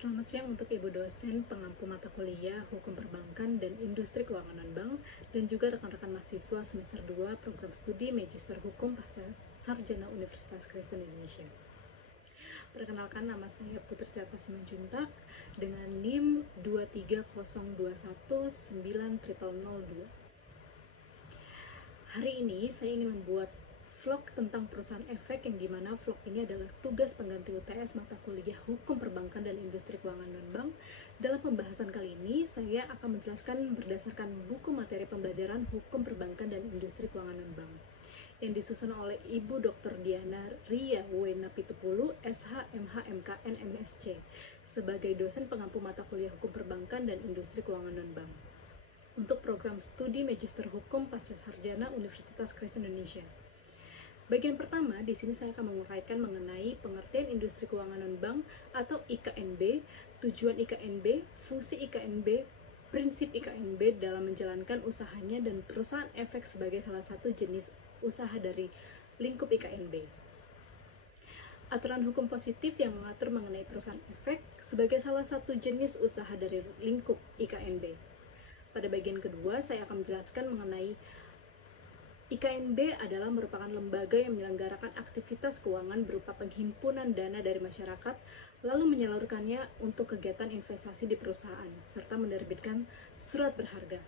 Selamat siang untuk Ibu dosen, pengampu mata kuliah, Hukum Perbankan dan Industri Keuangan Non-Bank, dan juga rekan-rekan mahasiswa semester 2 program studi Magister Hukum Pasca Sarjana Universitas Kristen Indonesia. Perkenalkan, nama saya Putri Tata Simanjuntak dengan NIM 230219002. Hari ini saya ingin membuat vlog tentang perusahaan efek, yang dimana vlog ini adalah tugas pengganti UTS mata kuliah Hukum Perbankan dan Industri Keuangan Non-Bank. Dalam pembahasan kali ini, saya akan menjelaskan berdasarkan buku materi pembelajaran Hukum Perbankan dan Industri Keuangan Non-Bank yang disusun oleh Ibu Dr. Diana Ria Wena Pitupulu, SH, MH, MKN, MSc, sebagai dosen pengampu mata kuliah Hukum Perbankan dan Industri Keuangan Non-Bank untuk program studi Magister Hukum Pasca Sarjana Universitas Kristen Indonesia. Bagian pertama, di sini saya akan menguraikan mengenai pengertian industri keuangan non-bank atau IKNB, tujuan IKNB, fungsi IKNB, prinsip IKNB dalam menjalankan usahanya, dan perusahaan efek sebagai salah satu jenis usaha dari lingkup IKNB. Aturan hukum positif yang mengatur mengenai perusahaan efek sebagai salah satu jenis usaha dari lingkup IKNB. Pada bagian kedua, saya akan menjelaskan mengenai IKNB adalah merupakan lembaga yang menyelenggarakan aktivitas keuangan berupa penghimpunan dana dari masyarakat, lalu menyalurkannya untuk kegiatan investasi di perusahaan, serta menerbitkan surat berharga.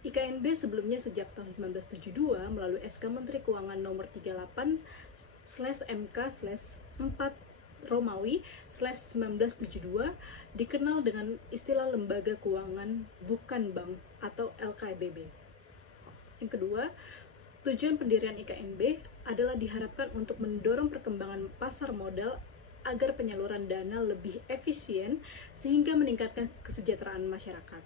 IKNB sebelumnya sejak tahun 1972 melalui SK Menteri Keuangan nomor 38/MK/4 Romawi/1972 dikenal dengan istilah lembaga keuangan bukan bank atau LKBB. Yang kedua, tujuan pendirian IKNB adalah diharapkan untuk mendorong perkembangan pasar modal agar penyaluran dana lebih efisien sehingga meningkatkan kesejahteraan masyarakat.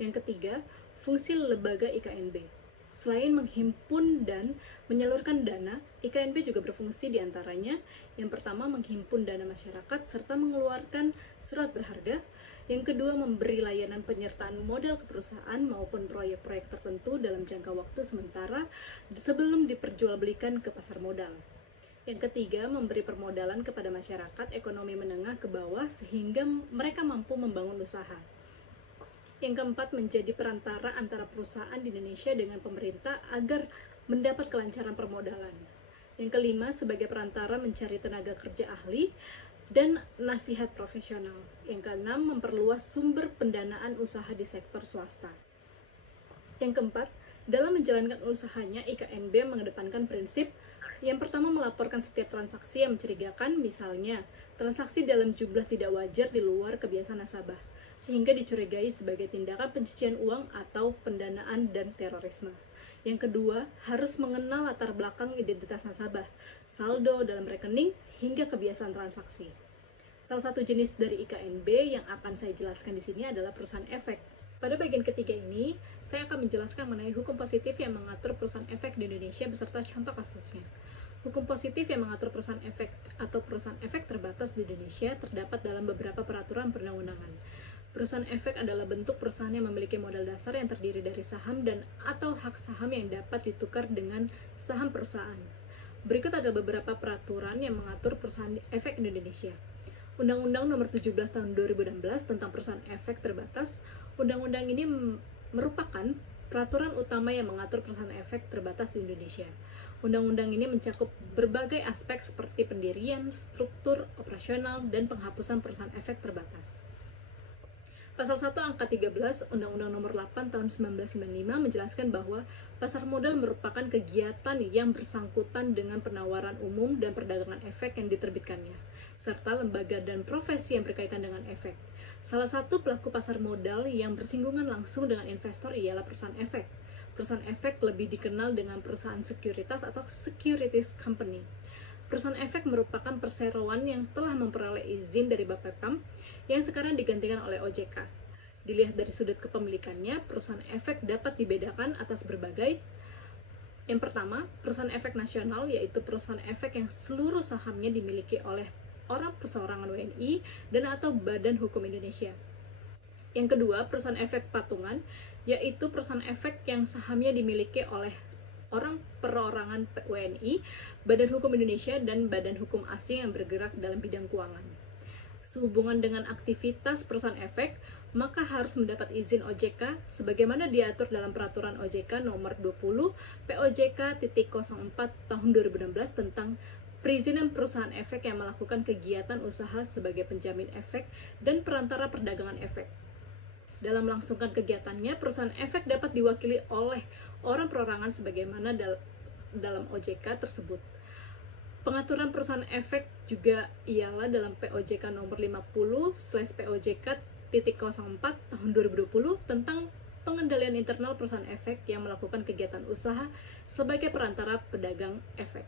Yang ketiga, fungsi lembaga IKNB. Selain menghimpun dan menyalurkan dana, IKNB juga berfungsi diantaranya: yang pertama, menghimpun dana masyarakat serta mengeluarkan surat berharga. Yang kedua, memberi layanan penyertaan modal ke perusahaan maupun proyek-proyek tertentu dalam jangka waktu sementara sebelum diperjualbelikan ke pasar modal. Yang ketiga, memberi permodalan kepada masyarakat ekonomi menengah ke bawah sehingga mereka mampu membangun usaha. Yang keempat, menjadi perantara antara perusahaan di Indonesia dengan pemerintah agar mendapat kelancaran permodalan. Yang kelima, sebagai perantara mencari tenaga kerja ahli dan nasihat profesional. Yang keenam, memperluas sumber pendanaan usaha di sektor swasta. Yang keempat, dalam menjalankan usahanya, IKNB mengedepankan prinsip yang pertama, melaporkan setiap transaksi yang mencurigakan, misalnya transaksi dalam jumlah tidak wajar di luar kebiasaan nasabah, sehingga dicurigai sebagai tindakan pencucian uang atau pendanaan dan terorisme. Yang kedua, harus mengenal latar belakang identitas nasabah, saldo dalam rekening, hingga kebiasaan transaksi. Salah satu jenis dari IKNB yang akan saya jelaskan di sini adalah perusahaan efek. Pada bagian ketiga ini, saya akan menjelaskan mengenai hukum positif yang mengatur perusahaan efek di Indonesia beserta contoh kasusnya. Hukum positif yang mengatur perusahaan efek atau perusahaan efek terbatas di Indonesia terdapat dalam beberapa peraturan perundang-undangan. Perusahaan efek adalah bentuk perusahaan yang memiliki modal dasar yang terdiri dari saham dan atau hak saham yang dapat ditukar dengan saham perusahaan. Berikut ada beberapa peraturan yang mengatur perusahaan efek di Indonesia. Undang-Undang Nomor 17 Tahun 2016 tentang Perusahaan Efek Terbatas. Undang-undang ini merupakan peraturan utama yang mengatur perusahaan efek terbatas di Indonesia. Undang-undang ini mencakup berbagai aspek seperti pendirian, struktur, operasional, dan penghapusan perusahaan efek terbatas. Pasal 1 Angka 13 Undang-Undang Nomor 8 Tahun 1995 menjelaskan bahwa pasar modal merupakan kegiatan yang bersangkutan dengan penawaran umum dan perdagangan efek yang diterbitkannya, serta lembaga dan profesi yang berkaitan dengan efek. Salah satu pelaku pasar modal yang bersinggungan langsung dengan investor ialah perusahaan efek. Perusahaan efek lebih dikenal dengan perusahaan sekuritas atau securities company. Perusahaan efek merupakan perseroan yang telah memperoleh izin dari Bapepam yang sekarang digantikan oleh OJK. Dilihat dari sudut kepemilikannya, perusahaan efek dapat dibedakan atas berbagai. Yang pertama, perusahaan efek nasional, yaitu perusahaan efek yang seluruh sahamnya dimiliki oleh orang perseorangan WNI dan atau Badan Hukum Indonesia. Yang kedua, perusahaan efek patungan, yaitu perusahaan efek yang sahamnya dimiliki oleh orang perorangan WNI, Badan Hukum Indonesia, dan Badan Hukum Asing yang bergerak dalam bidang keuangan. sehubungan dengan aktivitas perusahaan efek, maka harus mendapat izin OJK sebagaimana diatur dalam Peraturan OJK Nomor 20 POJK.04 Tahun 2016 tentang perizinan perusahaan efek yang melakukan kegiatan usaha sebagai penjamin efek dan perantara perdagangan efek. Dalam melangsungkan kegiatannya, perusahaan efek dapat diwakili oleh orang perorangan sebagaimana dalam OJK tersebut. Pengaturan perusahaan efek juga ialah dalam POJK nomor 50/POJK.04 tahun 2020 tentang pengendalian internal perusahaan efek yang melakukan kegiatan usaha sebagai perantara pedagang efek.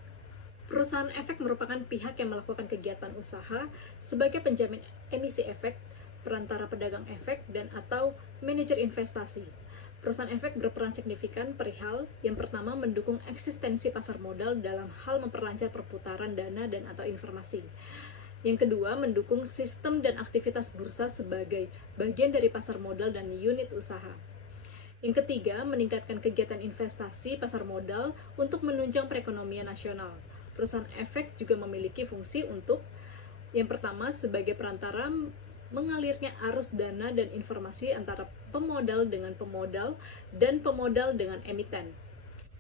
Perusahaan efek merupakan pihak yang melakukan kegiatan usaha sebagai penjamin emisi efek, perantara pedagang efek, dan atau manajer investasi. Perusahaan efek berperan signifikan perihal yang pertama mendukung eksistensi pasar modal dalam hal memperlancar perputaran dana dan atau informasi. Yang kedua, mendukung sistem dan aktivitas bursa sebagai bagian dari pasar modal dan unit usaha. Yang ketiga, meningkatkan kegiatan investasi pasar modal untuk menunjang perekonomian nasional. Perusahaan efek juga memiliki fungsi untuk yang pertama sebagai perantara mengalirnya arus dana dan informasi antara pemodal dengan pemodal dan pemodal dengan emiten.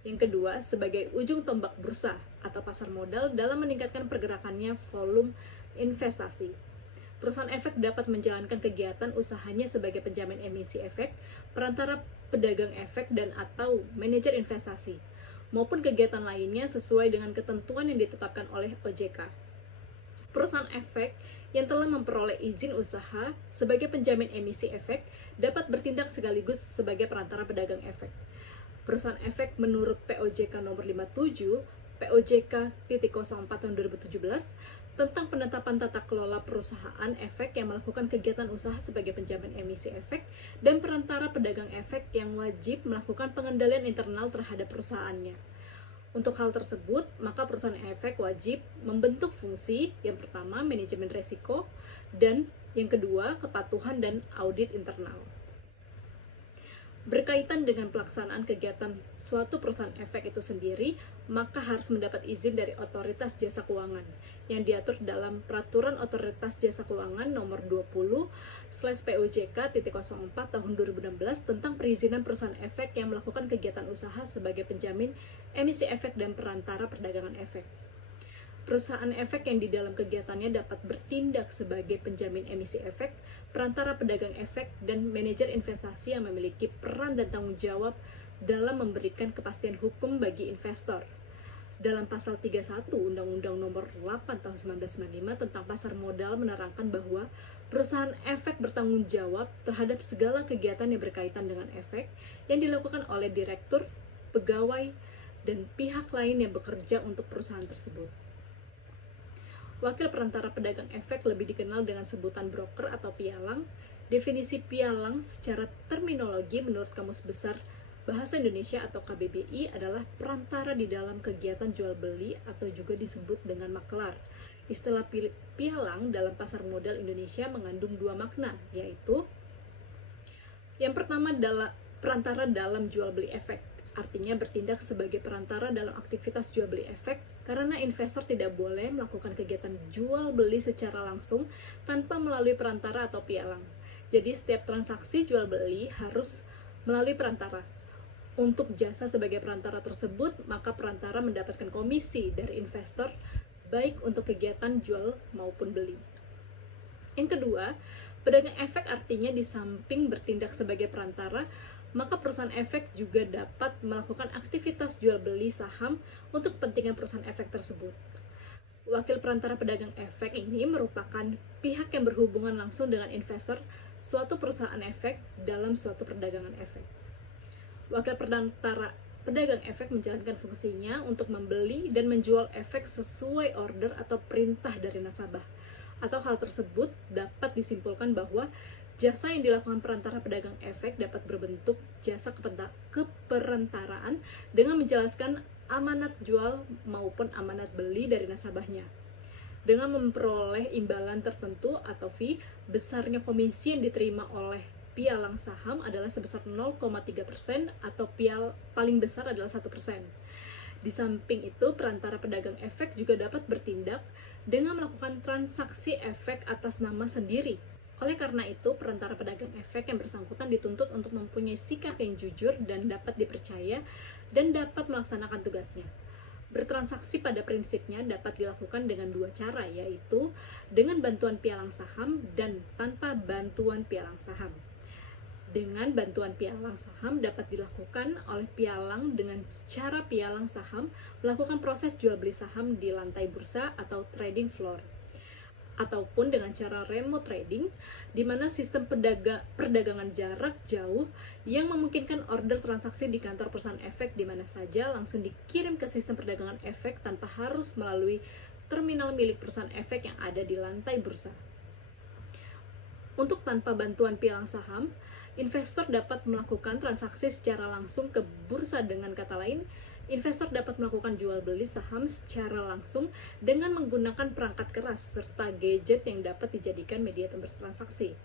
Yang kedua, sebagai ujung tombak bursa atau pasar modal dalam meningkatkan pergerakannya volume investasi. Perusahaan efek dapat menjalankan kegiatan usahanya sebagai penjamin emisi efek, perantara pedagang efek dan atau manajer investasi, maupun kegiatan lainnya sesuai dengan ketentuan yang ditetapkan oleh OJK. Perusahaan efek yang telah memperoleh izin usaha sebagai penjamin emisi efek dapat bertindak sekaligus sebagai perantara pedagang efek. Perusahaan efek menurut POJK nomor 57 POJK.04 tahun 2017 tentang penetapan tata kelola perusahaan efek yang melakukan kegiatan usaha sebagai penjamin emisi efek dan perantara pedagang efek yang wajib melakukan pengendalian internal terhadap perusahaannya. Untuk hal tersebut, maka perusahaan efek wajib membentuk fungsi yang pertama manajemen resiko dan yang kedua kepatuhan dan audit internal. Berkaitan dengan pelaksanaan kegiatan suatu perusahaan efek itu sendiri, maka harus mendapat izin dari Otoritas Jasa Keuangan yang diatur dalam Peraturan Otoritas Jasa Keuangan Nomor 20/POJK.04 Tahun 2016 tentang perizinan perusahaan efek yang melakukan kegiatan usaha sebagai penjamin emisi efek dan perantara perdagangan efek. Perusahaan efek yang di dalam kegiatannya dapat bertindak sebagai penjamin emisi efek, perantara pedagang efek, dan manajer investasi yang memiliki peran dan tanggung jawab dalam memberikan kepastian hukum bagi investor. Dalam pasal 31 Undang-Undang Nomor 8 Tahun 1995 tentang pasar modal menerangkan bahwa perusahaan efek bertanggung jawab terhadap segala kegiatan yang berkaitan dengan efek yang dilakukan oleh direktur, pegawai, dan pihak lain yang bekerja untuk perusahaan tersebut. Wakil perantara pedagang efek lebih dikenal dengan sebutan broker atau pialang. Definisi pialang secara terminologi menurut Kamus Besar Bahasa Indonesia atau KBBI adalah perantara di dalam kegiatan jual beli atau juga disebut dengan maklar. Istilah pialang dalam pasar modal Indonesia mengandung dua makna, yaitu yang pertama adalah perantara dalam jual beli efek, artinya bertindak sebagai perantara dalam aktivitas jual beli efek karena investor tidak boleh melakukan kegiatan jual beli secara langsung tanpa melalui perantara atau pialang. Jadi setiap transaksi jual beli harus melalui perantara. Untuk jasa sebagai perantara tersebut, maka perantara mendapatkan komisi dari investor baik untuk kegiatan jual maupun beli. Yang kedua, pedagang efek artinya di samping bertindak sebagai perantara, maka perusahaan efek juga dapat melakukan aktivitas jual beli saham untuk kepentingan perusahaan efek tersebut. Wakil perantara pedagang efek ini merupakan pihak yang berhubungan langsung dengan investor suatu perusahaan efek dalam suatu perdagangan efek. Wakil perantara pedagang efek menjalankan fungsinya untuk membeli dan menjual efek sesuai order atau perintah dari nasabah. Atau hal tersebut dapat disimpulkan bahwa jasa yang dilakukan perantara pedagang efek dapat berbentuk jasa keperantaraan dengan menjelaskan amanat jual maupun amanat beli dari nasabahnya. Dengan memperoleh imbalan tertentu atau fee, besarnya komisi yang diterima oleh pialang saham adalah sebesar 0,3% atau paling besar adalah 1%. Di samping itu, perantara pedagang efek juga dapat bertindak dengan melakukan transaksi efek atas nama sendiri. Oleh karena itu, perantara pedagang efek yang bersangkutan dituntut untuk mempunyai sikap yang jujur dan dapat dipercaya dan dapat melaksanakan tugasnya. Bertransaksi pada prinsipnya dapat dilakukan dengan dua cara, yaitu dengan bantuan pialang saham dan tanpa bantuan pialang saham. Dengan bantuan pialang saham dapat dilakukan oleh pialang dengan cara pialang saham melakukan proses jual beli saham di lantai bursa atau trading floor, ataupun dengan cara remote trading, di mana sistem perdagangan jarak jauh yang memungkinkan order transaksi di kantor perusahaan efek di mana saja langsung dikirim ke sistem perdagangan efek tanpa harus melalui terminal milik perusahaan efek yang ada di lantai bursa. Untuk tanpa bantuan pialang saham, investor dapat melakukan transaksi secara langsung ke bursa. Dengan kata lain, investor dapat melakukan jual beli saham secara langsung dengan menggunakan perangkat keras serta gadget yang dapat dijadikan media bertransaksi.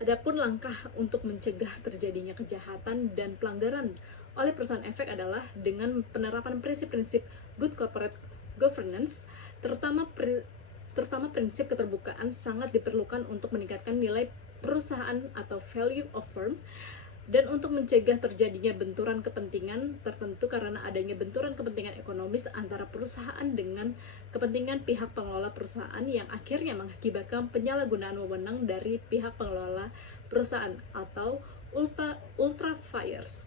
Adapun langkah untuk mencegah terjadinya kejahatan dan pelanggaran oleh perusahaan efek adalah dengan penerapan prinsip-prinsip good corporate governance, terutama prinsip keterbukaan sangat diperlukan untuk meningkatkan nilai perusahaan atau value of firm, dan untuk mencegah terjadinya benturan kepentingan tertentu karena adanya benturan kepentingan ekonomis antara perusahaan dengan kepentingan pihak pengelola perusahaan yang akhirnya mengakibatkan penyalahgunaan wewenang dari pihak pengelola perusahaan atau ultra vires.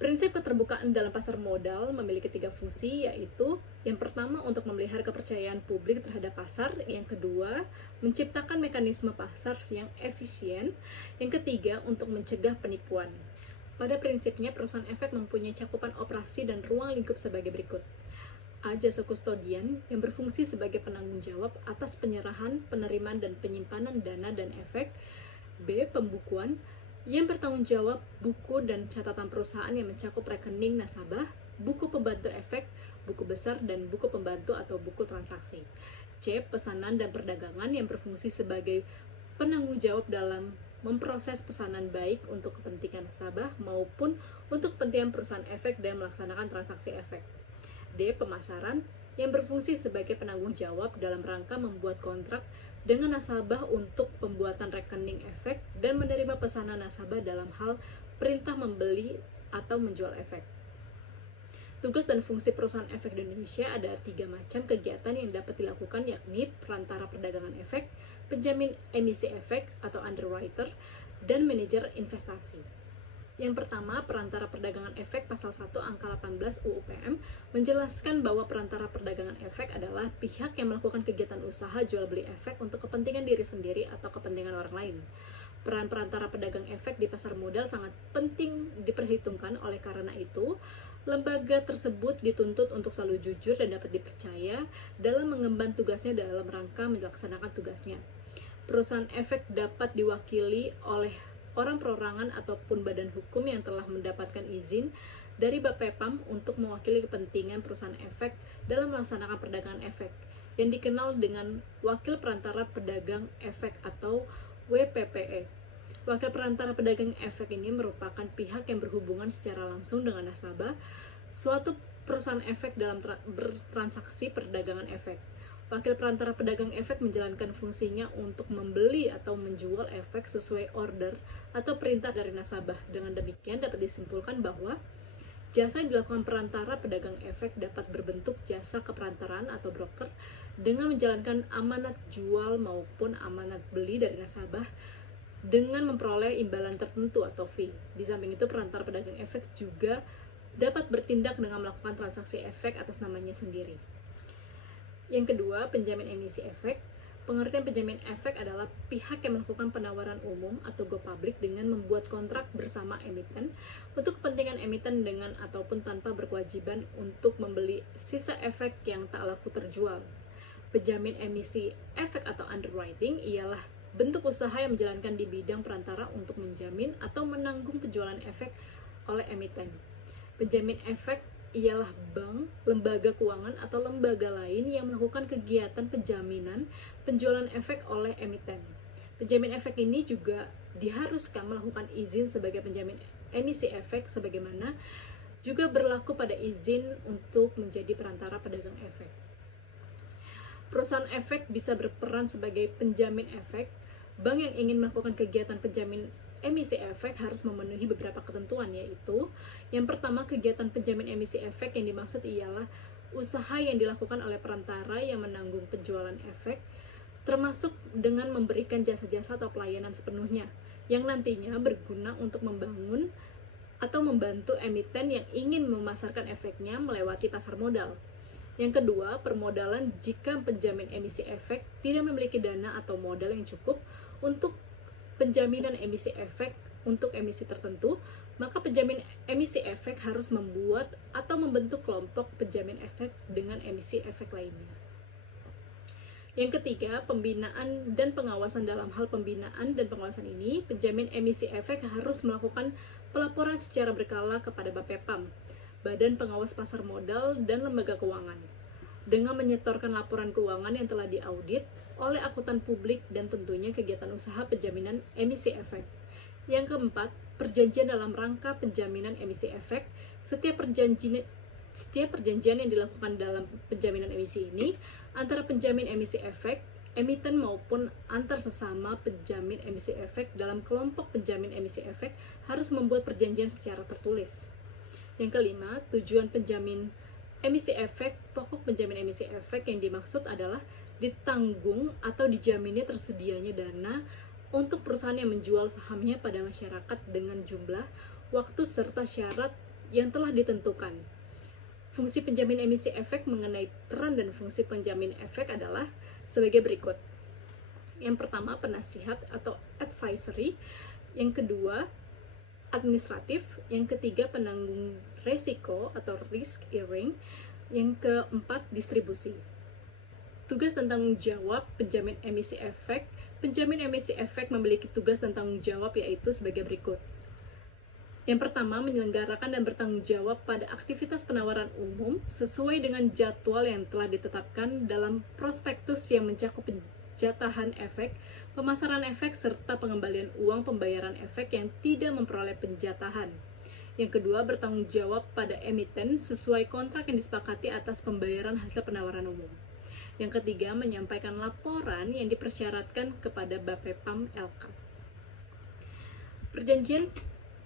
Prinsip keterbukaan dalam pasar modal memiliki 3 fungsi, yaitu yang pertama untuk memelihara kepercayaan publik terhadap pasar, yang kedua menciptakan mekanisme pasar yang efisien, yang ketiga untuk mencegah penipuan. Pada prinsipnya, perusahaan efek mempunyai cakupan operasi dan ruang lingkup sebagai berikut. A. Jasa kustodian yang berfungsi sebagai penanggung jawab atas penyerahan, penerimaan, dan penyimpanan dana dan efek. B. Pembukuan yang bertanggung jawab buku dan catatan perusahaan yang mencakup rekening nasabah, buku pembantu efek, buku besar, dan buku pembantu atau buku transaksi. C. Pesanan dan perdagangan yang berfungsi sebagai penanggung jawab dalam memproses pesanan baik untuk kepentingan nasabah maupun untuk kepentingan perusahaan efek dan melaksanakan transaksi efek. D. Pemasaran yang berfungsi sebagai penanggung jawab dalam rangka membuat kontrak dengan nasabah untuk pembuatan rekening efek dan menerima pesanan nasabah dalam hal perintah membeli atau menjual efek. Tugas dan fungsi perusahaan efek di Indonesia ada 3 macam kegiatan yang dapat dilakukan, yakni perantara perdagangan efek, penjamin emisi efek atau underwriter, dan manajer investasi. Yang pertama, perantara perdagangan efek pasal 1 angka 18 UU PM menjelaskan bahwa perantara perdagangan efek adalah pihak yang melakukan kegiatan usaha jual beli efek untuk kepentingan diri sendiri atau kepentingan orang lain. Peran perantara pedagang efek di pasar modal sangat penting diperhitungkan, oleh karena itu, lembaga tersebut dituntut untuk selalu jujur dan dapat dipercaya dalam mengemban tugasnya dalam rangka melaksanakan tugasnya. Perusahaan efek dapat diwakili oleh orang perorangan ataupun badan hukum yang telah mendapatkan izin dari Bapepam untuk mewakili kepentingan perusahaan efek dalam melaksanakan perdagangan efek, yang dikenal dengan Wakil Perantara Pedagang Efek atau WPPE. Wakil Perantara Pedagang Efek ini merupakan pihak yang berhubungan secara langsung dengan nasabah suatu perusahaan efek dalam bertransaksi perdagangan efek. Wakil perantara pedagang efek menjalankan fungsinya untuk membeli atau menjual efek sesuai order atau perintah dari nasabah. Dengan demikian dapat disimpulkan bahwa jasa yang dilakukan perantara pedagang efek dapat berbentuk jasa keperantaraan atau broker dengan menjalankan amanat jual maupun amanat beli dari nasabah dengan memperoleh imbalan tertentu atau fee. Di samping itu, perantara pedagang efek juga dapat bertindak dengan melakukan transaksi efek atas namanya sendiri. Yang kedua, penjamin emisi efek. Pengertian penjamin efek adalah pihak yang melakukan penawaran umum atau go public dengan membuat kontrak bersama emiten untuk kepentingan emiten dengan ataupun tanpa berkewajiban untuk membeli sisa efek yang tak laku terjual. Penjamin emisi efek atau underwriting ialah bentuk usaha yang menjalankan di bidang perantara untuk menjamin atau menanggung penjualan efek oleh emiten. Penjamin efek ialah bank, lembaga keuangan, atau lembaga lain yang melakukan kegiatan penjaminan penjualan efek oleh emiten. Penjamin efek ini juga diharuskan melakukan izin sebagai penjamin emisi efek sebagaimana juga berlaku pada izin untuk menjadi perantara pedagang efek. Perusahaan efek bisa berperan sebagai penjamin efek. Bank yang ingin melakukan kegiatan penjamin emisi efek harus memenuhi beberapa ketentuan, yaitu yang pertama, kegiatan penjamin emisi efek yang dimaksud ialah usaha yang dilakukan oleh perantara yang menanggung penjualan efek, termasuk dengan memberikan jasa-jasa atau pelayanan sepenuhnya, yang nantinya berguna untuk membangun atau membantu emiten yang ingin memasarkan efeknya melewati pasar modal. Yang kedua, permodalan jika penjamin emisi efek tidak memiliki dana atau modal yang cukup untuk penjaminan emisi efek untuk emisi tertentu, maka penjamin emisi efek harus membuat atau membentuk kelompok penjamin efek dengan emisi efek lainnya. Yang ketiga, pembinaan dan pengawasan. Dalam hal pembinaan dan pengawasan ini, penjamin emisi efek harus melakukan pelaporan secara berkala kepada BAPEPAM, Badan Pengawas Pasar Modal dan Lembaga Keuangan, dengan menyetorkan laporan keuangan yang telah diaudit oleh akuntan publik dan tentunya kegiatan usaha penjaminan emisi efek. Yang keempat, perjanjian dalam rangka penjaminan emisi efek. Setiap perjanjian yang dilakukan dalam penjaminan emisi ini antara penjamin emisi efek, emiten maupun antar sesama penjamin emisi efek dalam kelompok penjamin emisi efek harus membuat perjanjian secara tertulis. Yang kelima, tujuan penjamin emisi efek. Pokok penjamin emisi efek yang dimaksud adalah ditanggung atau dijaminnya tersedianya dana untuk perusahaan yang menjual sahamnya pada masyarakat dengan jumlah, waktu, serta syarat yang telah ditentukan. Fungsi penjamin emisi efek mengenai peran dan fungsi penjamin efek adalah sebagai berikut. Yang pertama, penasihat atau advisory. Yang kedua, administratif. Yang ketiga, penanggung resiko atau risk bearing. Yang keempat, distribusi. Tugas dan tanggung jawab penjamin emisi efek. Penjamin emisi efek memiliki tugas dan tanggung jawab yaitu sebagai berikut. Yang pertama, menyelenggarakan dan bertanggung jawab pada aktivitas penawaran umum sesuai dengan jadwal yang telah ditetapkan dalam prospektus yang mencakup penjatahan efek, pemasaran efek, serta pengembalian uang pembayaran efek yang tidak memperoleh penjatahan. Yang kedua, bertanggung jawab pada emiten sesuai kontrak yang disepakati atas pembayaran hasil penawaran umum. Yang ketiga, menyampaikan laporan yang dipersyaratkan kepada BAPEPAM LK. Perjanjian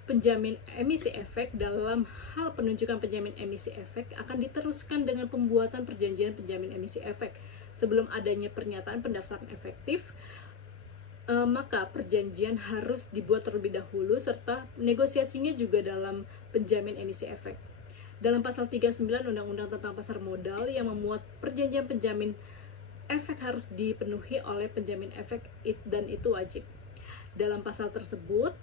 penjamin emisi efek. Dalam hal penunjukan penjamin emisi efek akan diteruskan dengan pembuatan perjanjian penjamin emisi efek. Sebelum adanya pernyataan pendaftaran efektif, maka perjanjian harus dibuat terlebih dahulu serta negosiasinya juga dalam penjamin emisi efek. Dalam pasal 39 Undang-Undang tentang Pasar Modal yang memuat perjanjian penjamin efek harus dipenuhi oleh penjamin efek dan itu wajib. Dalam pasal tersebut,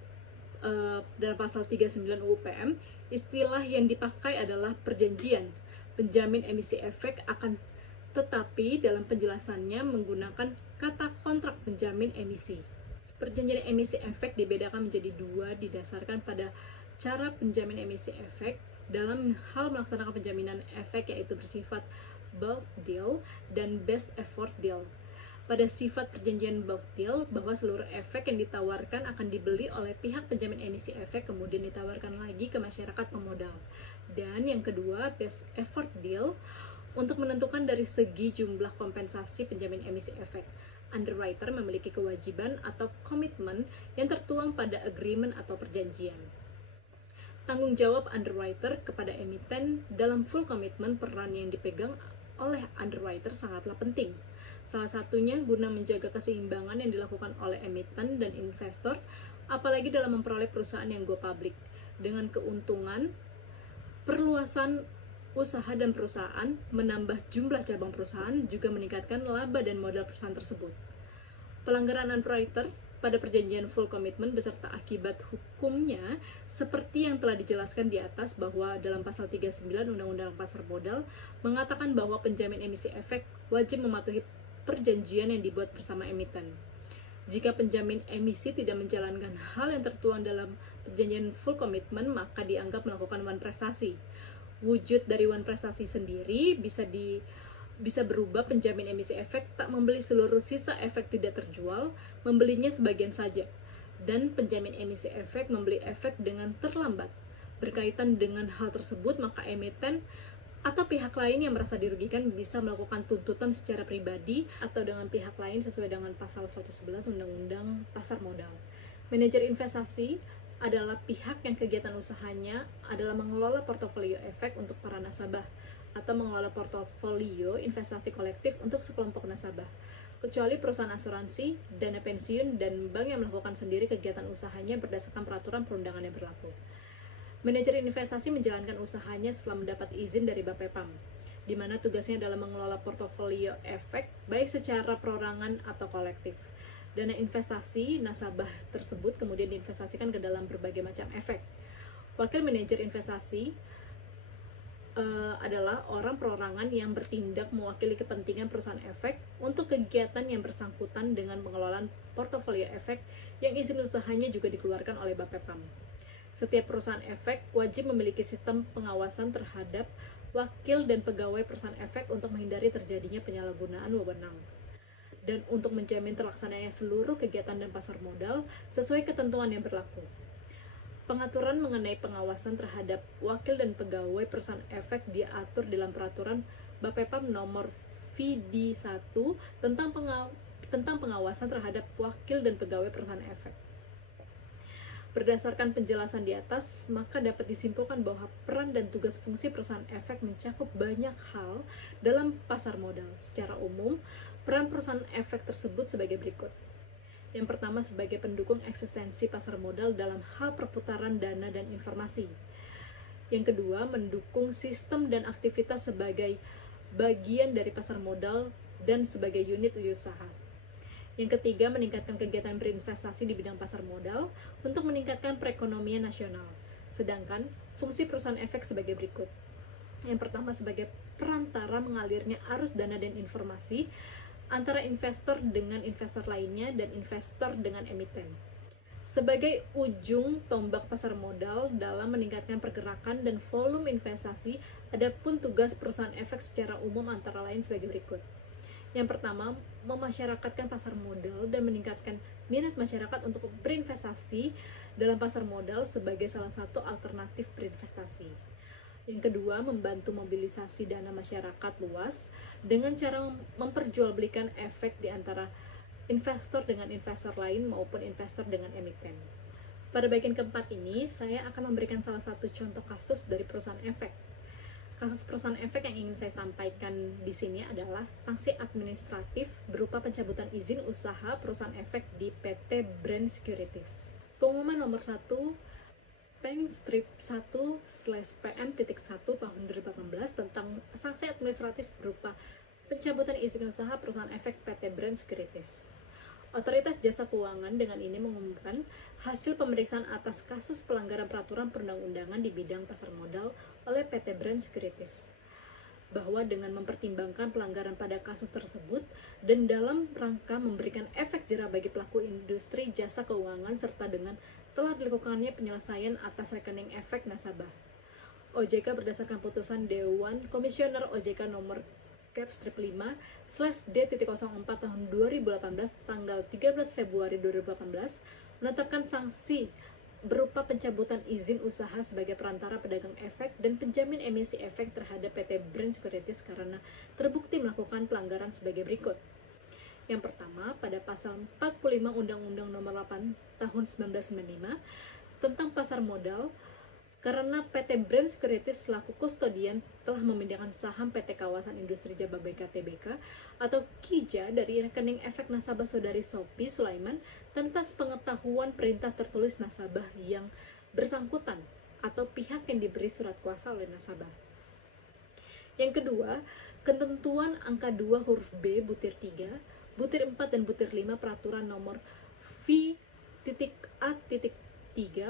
dalam pasal 39 UU-PM, istilah yang dipakai adalah perjanjian penjamin emisi efek, akan tetapi dalam penjelasannya menggunakan kata kontrak penjamin emisi. Perjanjian emisi efek dibedakan menjadi dua didasarkan pada cara penjamin emisi efek dalam hal melaksanakan penjaminan efek, yaitu bersifat bulk deal dan best effort deal. Pada sifat perjanjian bulk deal, bahwa seluruh efek yang ditawarkan akan dibeli oleh pihak penjamin emisi efek kemudian ditawarkan lagi ke masyarakat pemodal. Dan yang kedua, best effort deal, untuk menentukan dari segi jumlah kompensasi penjamin emisi efek. Underwriter memiliki kewajiban atau komitmen yang tertuang pada agreement atau perjanjian. Tanggung jawab underwriter kepada emiten dalam full komitmen. Peran yang dipegang oleh underwriter sangatlah penting. Salah satunya guna menjaga keseimbangan yang dilakukan oleh emiten dan investor, apalagi dalam memperoleh perusahaan yang go public. Dengan keuntungan, perluasan usaha dan perusahaan, menambah jumlah cabang perusahaan, juga meningkatkan laba dan modal perusahaan tersebut. Pelanggaran underwriter pada perjanjian full komitmen beserta akibat hukumnya seperti yang telah dijelaskan di atas, bahwa dalam pasal 39 Undang-Undang Pasar Modal mengatakan bahwa penjamin emisi efek wajib mematuhi perjanjian yang dibuat bersama emiten. Jika penjamin emisi tidak menjalankan hal yang tertuang dalam perjanjian full komitmen, maka dianggap melakukan wan prestasi. Wujud dari wan prestasi sendiri bisa berubah. Penjamin emisi efek tak membeli seluruh sisa efek tidak terjual, membelinya sebagian saja, dan penjamin emisi efek membeli efek dengan terlambat. berkaitan dengan hal tersebut, maka emiten atau pihak lain yang merasa dirugikan bisa melakukan tuntutan secara pribadi atau dengan pihak lain sesuai dengan pasal 111 Undang-Undang Pasar Modal. Manajer investasi adalah pihak yang kegiatan usahanya adalah mengelola portofolio efek untuk para nasabah atau mengelola portofolio investasi kolektif untuk sekelompok nasabah, kecuali perusahaan asuransi, dana pensiun, dan bank yang melakukan sendiri kegiatan usahanya berdasarkan peraturan perundangan yang berlaku. Manajer investasi menjalankan usahanya setelah mendapat izin dari Bapepam, di mana tugasnya adalah mengelola portofolio efek baik secara perorangan atau kolektif. Dana investasi nasabah tersebut kemudian diinvestasikan ke dalam berbagai macam efek. Wakil manajer investasi adalah orang perorangan yang bertindak mewakili kepentingan perusahaan efek untuk kegiatan yang bersangkutan dengan pengelolaan portofolio efek yang izin usahanya juga dikeluarkan oleh Bapepam. Setiap perusahaan efek wajib memiliki sistem pengawasan terhadap wakil dan pegawai perusahaan efek untuk menghindari terjadinya penyalahgunaan wewenang dan untuk menjamin terlaksananya seluruh kegiatan dan pasar modal sesuai ketentuan yang berlaku. Pengaturan mengenai pengawasan terhadap wakil dan pegawai perusahaan efek diatur dalam peraturan Bapepam nomor VD1 tentang pengawasan terhadap wakil dan pegawai perusahaan efek. Berdasarkan penjelasan di atas, maka dapat disimpulkan bahwa peran dan tugas fungsi perusahaan efek mencakup banyak hal dalam pasar modal. Secara umum, peran perusahaan efek tersebut sebagai berikut. Yang pertama, sebagai pendukung eksistensi pasar modal dalam hal perputaran dana dan informasi. Yang kedua, mendukung sistem dan aktivitas sebagai bagian dari pasar modal dan sebagai unit usaha. Yang ketiga, meningkatkan kegiatan berinvestasi di bidang pasar modal untuk meningkatkan perekonomian nasional. Sedangkan fungsi perusahaan efek sebagai berikut. Yang pertama, sebagai perantara mengalirnya arus dana dan informasi antara investor dengan investor lainnya dan investor dengan emiten. Sebagai ujung tombak pasar modal dalam meningkatkan pergerakan dan volume investasi, adapun tugas perusahaan efek secara umum antara lain sebagai berikut. Yang pertama, memasyarakatkan pasar modal dan meningkatkan minat masyarakat untuk berinvestasi dalam pasar modal sebagai salah satu alternatif berinvestasi. Yang kedua, membantu mobilisasi dana masyarakat luas dengan cara memperjualbelikan efek di antara investor dengan investor lain maupun investor dengan emiten. Pada bagian keempat ini, saya akan memberikan salah satu contoh kasus dari perusahaan efek. Kasus perusahaan efek yang ingin saya sampaikan di sini adalah sanksi administratif berupa pencabutan izin usaha perusahaan efek di PT Brand Securities. Pengumuman nomor 1 Peng-1/PM.1 tahun 2018 tentang sanksi administratif berupa pencabutan izin usaha perusahaan efek PT Brand Securities. Otoritas Jasa Keuangan dengan ini mengumumkan hasil pemeriksaan atas kasus pelanggaran peraturan perundang-undangan di bidang pasar modal oleh PT Brand Securities, bahwa dengan mempertimbangkan pelanggaran pada kasus tersebut dan dalam rangka memberikan efek jera bagi pelaku industri jasa keuangan serta dengan telah dilakukannya penyelesaian atas rekening efek nasabah, OJK berdasarkan putusan Dewan Komisioner OJK nomor Cap-5/D.04 tahun 2018 tanggal 13 Februari 2018 menetapkan sanksi berupa pencabutan izin usaha sebagai perantara pedagang efek dan penjamin emisi efek terhadap PT Brand Securities karena terbukti melakukan pelanggaran sebagai berikut. Yang pertama, pada pasal 45 Undang-Undang Nomor 8 Tahun 1995 tentang pasar modal, karena PT Brand Securities selaku kustodian telah memindahkan saham PT Kawasan Industri Jababeka Tbk atau KIJA dari rekening efek nasabah saudari Sophie Sulaiman tanpa sepengetahuan perintah tertulis nasabah yang bersangkutan atau pihak yang diberi surat kuasa oleh nasabah. Yang kedua, ketentuan angka 2 huruf B butir 3, butir 4 dan butir 5 peraturan nomor V.A.3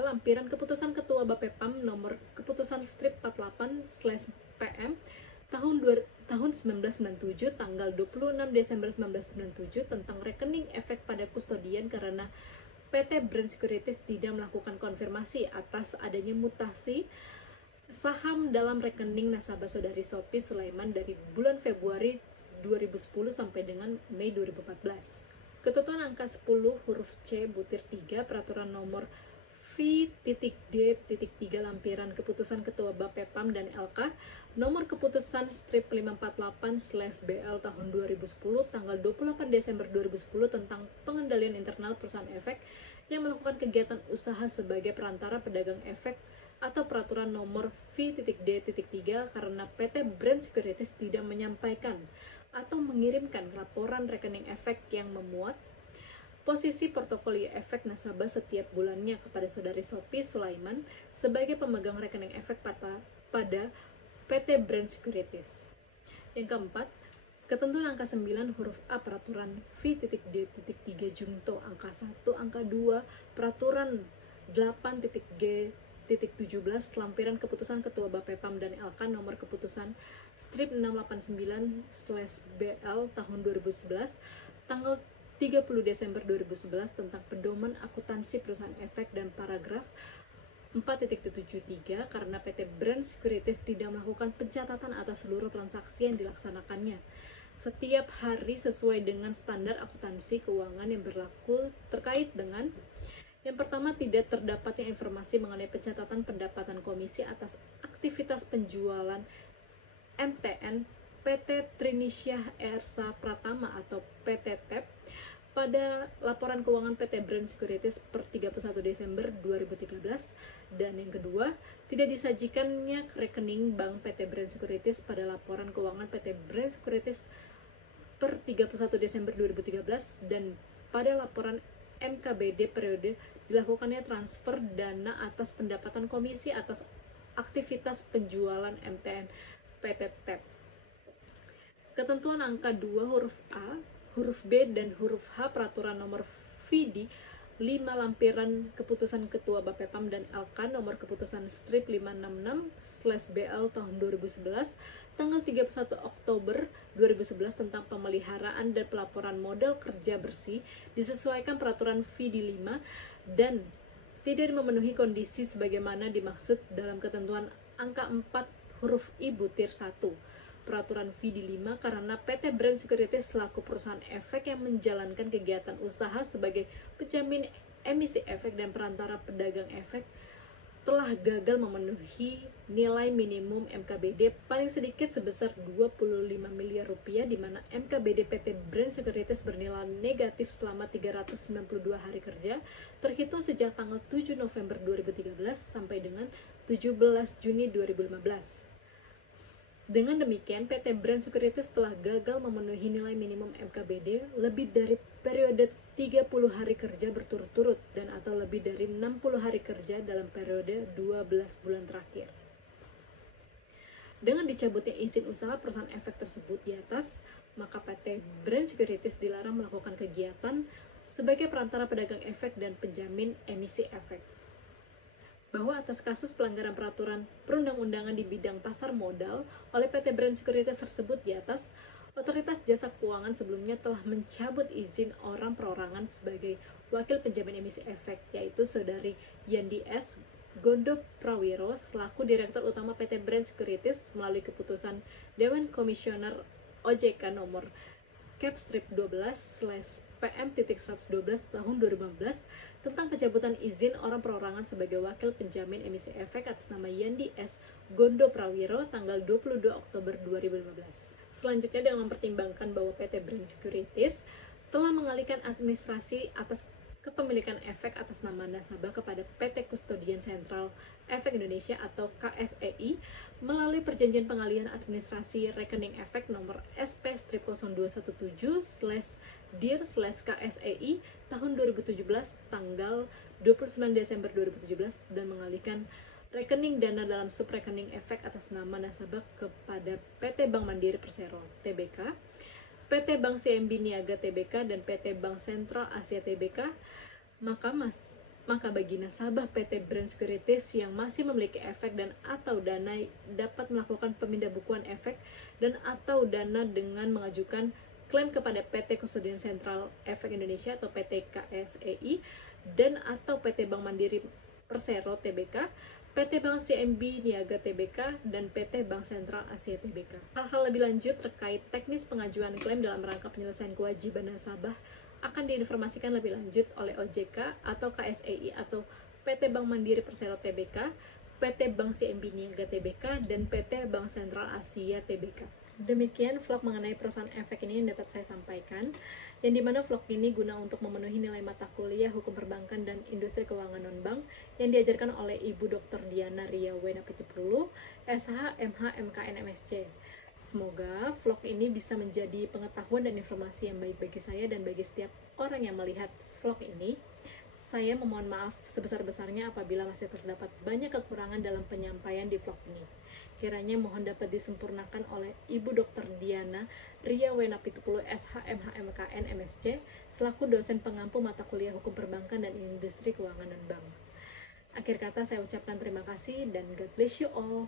lampiran keputusan Ketua Bapepam nomor keputusan strip 48/PM tahun 1997 tanggal 26 Desember 1997 tentang rekening efek pada kustodian karena PT Brand Securities tidak melakukan konfirmasi atas adanya mutasi saham dalam rekening nasabah saudari Sophie Sulaiman dari bulan Februari 2010 sampai dengan Mei 2014. Ketentuan angka 10 huruf C butir 3 peraturan nomor V.D.3 lampiran keputusan Ketua Bapepam dan LK nomor keputusan strip 548/BL tahun 2010 tanggal 28 Desember 2010 tentang pengendalian internal perusahaan efek yang melakukan kegiatan usaha sebagai perantara pedagang efek atau peraturan nomor V.D.3 karena PT Brand Securities tidak menyampaikan atau mengirimkan laporan rekening efek yang memuat posisi portofolio efek nasabah setiap bulannya kepada saudari Sophie Sulaiman sebagai pemegang rekening efek pada PT Brand Securities. Yang keempat, ketentuan angka 9 huruf A peraturan V.D.3 Jungto angka 1 angka 2 peraturan 8.G.17 lampiran keputusan Ketua Bapepam dan LK nomor keputusan strip 689/BL tahun 2011 tanggal 30 Desember 2011 tentang pedoman akuntansi perusahaan efek dan paragraf 4.73 karena PT Brand Securities tidak melakukan pencatatan atas seluruh transaksi yang dilaksanakannya setiap hari sesuai dengan standar akuntansi keuangan yang berlaku terkait dengan yang pertama, tidak terdapatnya informasi mengenai pencatatan pendapatan komisi atas aktivitas penjualan MTN PT Trinisyah Ersa Pratama atau PT TEP pada laporan keuangan PT Brand Securities per 31 Desember 2013 dan yang kedua, tidak disajikannya rekening bank PT Brand Securities pada laporan keuangan PT Brand Securities per 31 Desember 2013 dan pada laporan MKBD periode dilakukannya transfer dana atas pendapatan komisi atas aktivitas penjualan MTN PT TEP. Ketentuan angka 2 huruf A, huruf B, dan huruf H peraturan nomor VD 5 lampiran keputusan Ketua Bapepam dan LK nomor keputusan strip 566/BL tahun 2011 tanggal 31 Oktober 2011 tentang pemeliharaan dan pelaporan modal kerja bersih disesuaikan peraturan VD 5 dan tidak memenuhi kondisi sebagaimana dimaksud dalam ketentuan angka 4 huruf I butir 1 peraturan VD 5 karena PT Brand Securities selaku perusahaan efek yang menjalankan kegiatan usaha sebagai penjamin emisi efek dan perantara pedagang efek telah gagal memenuhi nilai minimum MKBD paling sedikit sebesar 25 miliar rupiah di mana MKBD PT Brand Securities bernilai negatif selama 392 hari kerja terhitung sejak tanggal 7 November 2013 sampai dengan 17 Juni 2015. Dengan demikian, PT Brand Securities telah gagal memenuhi nilai minimum MKBD lebih dari periode 30 hari kerja berturut-turut dan atau lebih dari 60 hari kerja dalam periode 12 bulan terakhir. Dengan dicabutnya izin usaha perusahaan efek tersebut di atas, maka PT Brand Securities dilarang melakukan kegiatan sebagai perantara pedagang efek dan penjamin emisi efek. Bahwa atas kasus pelanggaran peraturan perundang-undangan di bidang pasar modal oleh PT Brand Securities tersebut di atas, Otoritas Jasa Keuangan sebelumnya telah mencabut izin orang perorangan sebagai wakil penjamin emisi efek, yaitu Saudari Yandi S. Gondo Prawiro selaku Direktur Utama PT Brand Securities melalui keputusan Dewan Komisioner OJK nomor Capstrip 12/PM.112 tahun 2015 tentang pencabutan izin orang perorangan sebagai wakil penjamin emisi efek atas nama Yandi S. Gondo Prawiro tanggal 22 Oktober 2015. Selanjutnya dengan mempertimbangkan bahwa PT Brand Securities telah mengalihkan administrasi atas kepemilikan efek atas nama nasabah kepada PT Kustodian Sentral Efek Indonesia atau KSEI melalui perjanjian pengalihan administrasi rekening efek nomor SP-02127/DIR/KSEI tahun 2017 tanggal 29 Desember 2017 dan mengalihkan rekening dana dalam subrekening efek atas nama nasabah kepada PT Bank Mandiri Persero Tbk, PT Bank CMB Niaga Tbk, dan PT Bank Sentral Asia Tbk, maka bagi nasabah PT Brand Securities yang masih memiliki efek dan atau dana dapat melakukan pemindahbukuan efek dan atau dana dengan mengajukan klaim kepada PT Kustodian Sentral Efek Indonesia atau PT KSEI dan atau PT Bank Mandiri Persero Tbk, PT Bank CMB Niaga Tbk, dan PT Bank Sentral Asia Tbk. Hal-hal lebih lanjut terkait teknis pengajuan klaim dalam rangka penyelesaian kewajiban nasabah akan diinformasikan lebih lanjut oleh OJK atau KSEI atau PT Bank Mandiri Persero Tbk, PT Bank CMB Niaga Tbk, dan PT Bank Sentral Asia Tbk. Demikian vlog mengenai perusahaan efek ini yang dapat saya sampaikan, yang dimana vlog ini guna untuk memenuhi nilai mata kuliah Hukum Perbankan dan Industri Keuangan Non-Bank yang diajarkan oleh Ibu Dr. Diana Ria Wenapitupulu, SH, MH, MKN, MSc. Semoga vlog ini bisa menjadi pengetahuan dan informasi yang baik bagi saya dan bagi setiap orang yang melihat vlog ini. Saya memohon maaf sebesar-besarnya apabila masih terdapat banyak kekurangan dalam penyampaian di vlog ini. Kiranya mohon dapat disempurnakan oleh Ibu Dr. Diana Ria Wenapitupulu, SH, MH, MKN, MSc, selaku dosen pengampu mata kuliah Hukum Perbankan dan Industri Keuangan Non-Bank. Akhir kata saya ucapkan terima kasih dan God bless you all.